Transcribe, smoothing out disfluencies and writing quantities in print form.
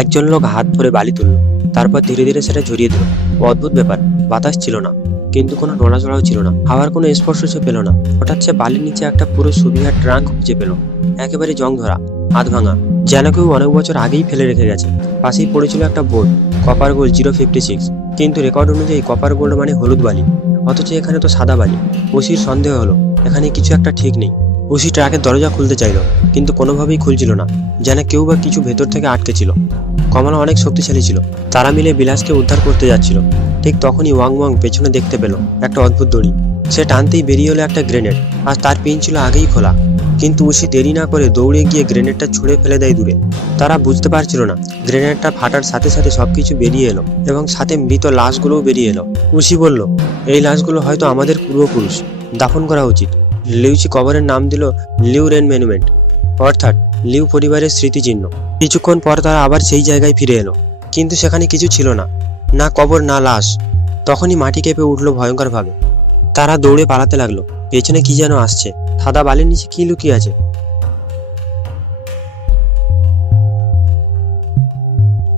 একজন লোক হাত ভরে বালি তুলল, তারপর ধীরে ধীরে সেটা ঝরিয়ে দিল। অদ্ভুত ব্যাপার, বাতাস ছিল না, কিন্তু কোনো নড়াচড়াও ছিল না, হাওয়ার কোনো স্পর্শ সে পেল না। হঠাৎ সে বালির নিচে একটা পুরো সুবিহার ট্রাঙ্ক খুঁজে পেল, একেবারে জং ধরা, হাত ভাঙা, যেন কেউ অনেক বছর আগেই ফেলে রেখে গেছে। পাশেই পড়েছিল একটা বোর্ড, কপার গোল্ড 056, কিন্তু রেকর্ড অনুযায়ী কপার গোল্ড মানে হলুদ বালি, অথচ এখানে তো সাদা বালি। ওসির সন্দেহ হলো এখানে কিছু একটা ঠিক নেই। ওসি ট্রাকের দরজা খুলতে চাইল, কিন্তু কোনোভাবেই খুলছিল না, যেন কেউ বা কিছু ভেতর থেকে আটকে ছিল। কমলা অনেক শক্তিশালী ছিল, তারা মিলে বিলাসকে উদ্ধার করতে যাচ্ছিল। ঠিক তখনই ওয়াং ওয়াং পেছনে দেখতে পেল একটা অদ্ভুত দড়ি। সে টানতেই বেরিয়ে এলো একটা গ্রেনেড, আর তার পিন ছিল আগেই খোলা। কিন্তু ওসি দেরি না করে দৌড়ে গিয়ে গ্রেনেডটা ছুঁড়ে ফেলে দেয় দূরে। তারা বুঝতে পারছিল না গ্রেনেডটা ফাটার সাথে সাথে সবকিছু বেরিয়ে এলো, এবং সাথে মৃত লাশগুলোও বেরিয়ে এলো। ওসি বলল, এই লাশগুলো হয়তো আমাদের পূর্বপুরুষ, দাফন করা উচিত। লিউচি কবরের নাম দিল লিউ রেন মনুমেন্ট, অর্থাৎ লিউ পরিবারের স্মৃতিচিহ্ন। কিছুক্ষণ পর তারা আবার সেই জায়গায় ফিরে এলো, কিন্তু সেখানে কিছু ছিল না, না কবর না লাশ। তখনই মাটি কেঁপে উঠলো ভয়ঙ্কর ভাবে। তারা দৌড়ে পালাতে লাগলো, পেছনে কি যেন আসছে। সাদা বালির নিচে কি লুকিয়ে আছে